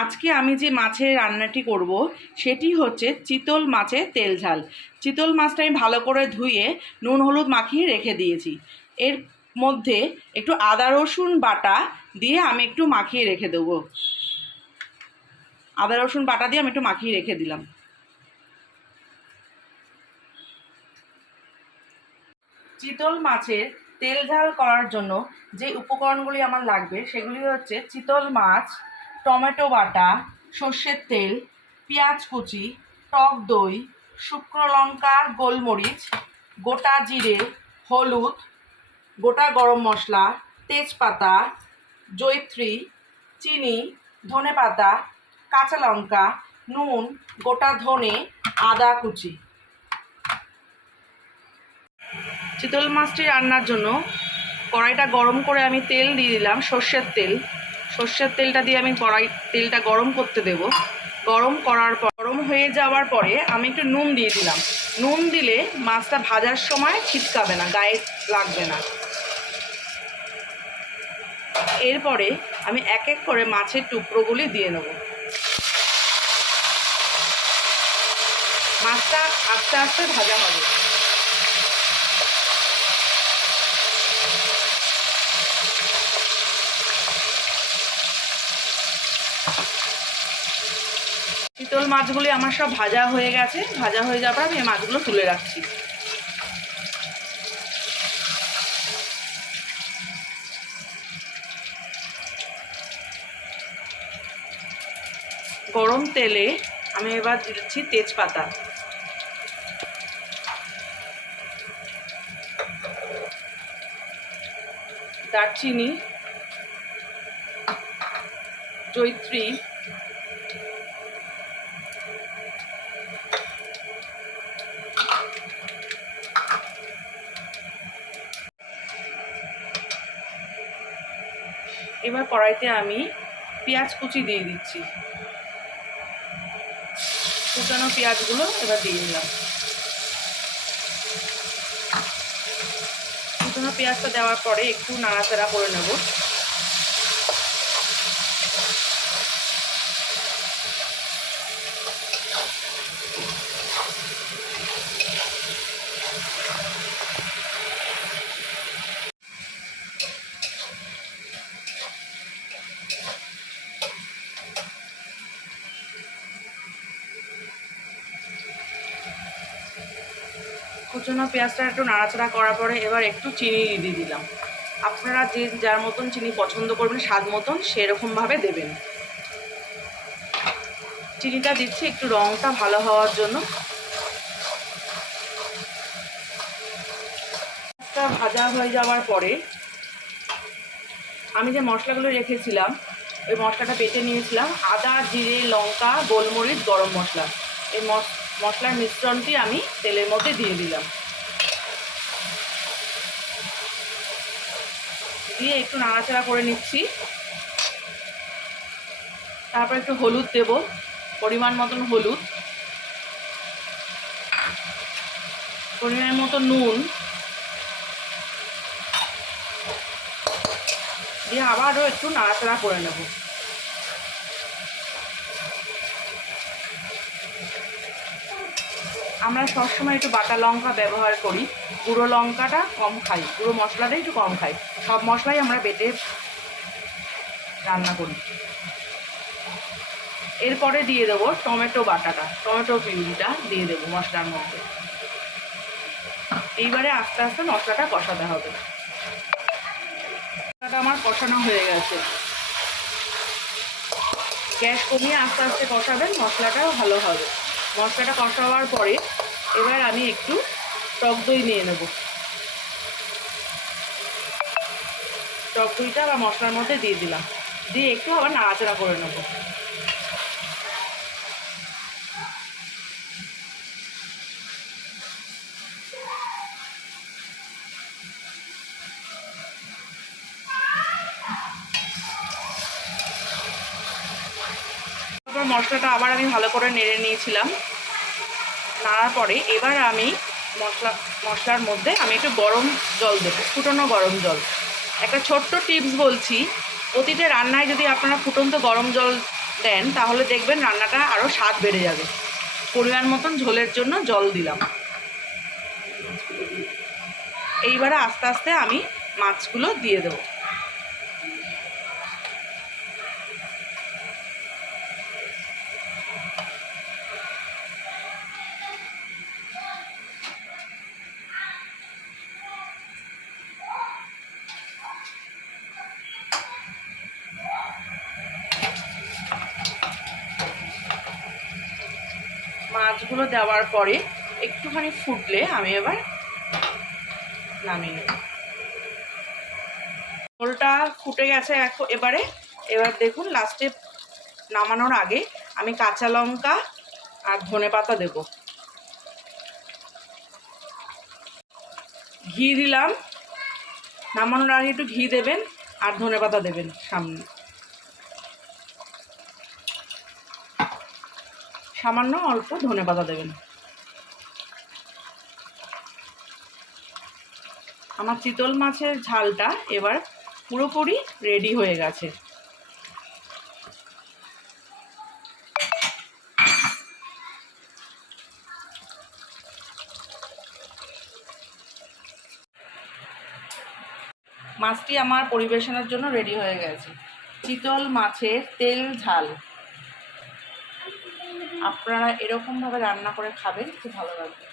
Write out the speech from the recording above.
আজকে আমি যে মাছের রান্নাটি করব সেটি হচ্ছে চিতল মাছের তেল ঝাল। চিতল মাছটা আমি ভালো করে ধুয়ে নুন হলুদ মাখিয়ে রেখে দিয়েছি। এর মধ্যে একটু আদা রসুন বাটা দিয়ে আমি একটু মাখিয়ে রেখে দেবো। আদা রসুন বাটা দিয়ে আমি একটু মাখিয়ে রেখে দিলাম। চিতল মাছের তেল ঝাল করার জন্য যে উপকরণগুলি আমার লাগবে সেগুলি হচ্ছে চিতল মাছ, টমেটো বাটা, সর্ষের তেল, পেঁয়াজ কুচি, টক দই, শুকনো লঙ্কা, গোলমরিচ, গোটা জিরে, হলুদ, গোটা গরম মশলা, তেজপাতা, জয়িত্রী, চিনি, ধনেপাতা, কাঁচা লঙ্কা, নুন, গোটা ধনে, আদা কুচি। চিতল মাছটি রান্নার জন্য কড়াইটা গরম করে আমি তেল দিয়ে দিলাম, সর্ষের তেল। সর্ষের তেলটা দিয়ে আমি তেলটা গরম করতে দেব। গরম হয়ে যাওয়ার পরে আমি একটু নুন দিয়ে দিলাম। নুন দিলে মাছটা ভাজার সময় ছিটকাবে না, গায়ে লাগবে না। এরপরে আমি এক এক করে মাছের টুকরোগুলি দিয়ে নেব। মাছটা আস্তে আস্তে ভাজা হবে। চিতল মাছগুলি আমার সব ভাজা হয়ে গেছে। ভাজা হয়ে যাওয়ার পর আমি এই মাছগুলো তুলে রাখছি। গরম তেলে আমি এবার দিচ্ছি তেজপাতা, দারচিনি, জয়িত্রী, এবার কড়াইতে আমি পেঁয়াজ কুচি দিয়ে দিচ্ছি। কুচানো পেঁয়াজগুলো এবার দিয়ে দিলাম। কুচানো পেঁয়াজটা দেওয়ার পরে একটু নাড়াচাড়া করে নেব। কুচানো পেঁয়াজটা একটু নাড়াচাড়া করার পরে এবার একটু চিনি দিয়ে দিলাম। আপনারা যে যার মতন চিনি পছন্দ করবেন, স্বাদ মতন সেরকমভাবে দেবেন। চিনিটা দিচ্ছি একটু রঙটা ভালো হওয়ার জন্য। ভাজা হয়ে যাওয়ার পরে আমি যে মশলাগুলো রেখেছিলাম ওই মশলাটা বেটে নিয়েছিলাম, আদা, জিরে, লঙ্কা, গোলমরিচ, গরম মশলা, এই মশলার মিশ্রণটি আমি তেলের মধ্যে দিয়ে দিলাম। দিয়ে একটু নাড়াচাড়া করে নিচ্ছি। তারপর একটু হলুদ দেব, পরিমাণ মতন হলুদ, পরিমাণ মতো নুন দিয়ে আবারও একটু নাড়াচাড়া করে নেব। আমরা সবসময় একটু বাটা লঙ্কা ব্যবহার করি, গুঁড়ো লঙ্কাটা কম খাই, গুঁড়ো মশলাটাই একটু কম খাই। সব মশলাই আমরা বেটে রান্না করি। এরপরে দিয়ে দেবো টমেটো বাটাটা, টমেটো পিউরিটা দিয়ে দেবো মশলার মধ্যে। এইবারে আস্তে আস্তে মশলাটা কষাতে হবে। মশলাটা আমার কষানো হয়ে গেছে। গ্যাস কমিয়ে আস্তে আস্তে কষাবেন, মশলাটাও ভালো হবে। মশলাটা কষাবার পরে এবার আমি একটু টক দই নিয়ে নেব। টক দইটা আবার মশলার মধ্যে দিয়ে দিলাম, দিয়ে একটু আবার নাড়াচাড়া করে নেব। তারপর মশলাটা আবার আমি ভালো করে নেড়ে নিয়েছিলাম। নাড়ার পরে এবার আমি মশলার মধ্যে আমি একটু গরম জল দেবো, ফুটনো গরম জল। একটা ছোট্ট টিপস বলছি, প্রতিটা রান্নায় যদি আপনারা ফুটন্ত গরম জল দেন তাহলে দেখবেন রান্নাটা আরও স্বাদ বেড়ে যাবে। পরিমাণ মতন ঝোলের জন্য জল দিলাম। এইবারে আস্তে আস্তে আমি মাছগুলো দিয়ে দেবো। মাছগুলো দেওয়ার পরে একটুখানি ফুটলে আমি এবার নামিয়ে নেব। ঝোলটা ফুটে গেছে এবার দেখুন লাস্টে নামানোর আগে আমি কাঁচা লঙ্কা আর ধনেপাতা দেব। ঘি দিলাম, নামানোর আগে একটু ঘি দেবেন আর ধনেপাতা দেবেন সামনে, সামান্য অল্প ধনেপাতা দেবেন। আমার চিতল মাছের ঝালটা এবার পুরোপুরি রেডি হয়ে গেছে। মাছটি আমার পরিবেশনের জন্য রেডি হয়ে গেছে। চিতল মাছের তেল ঝাল আপনারা এরকমভাবে রান্না করে খাবেন, খুব ভালো লাগবে।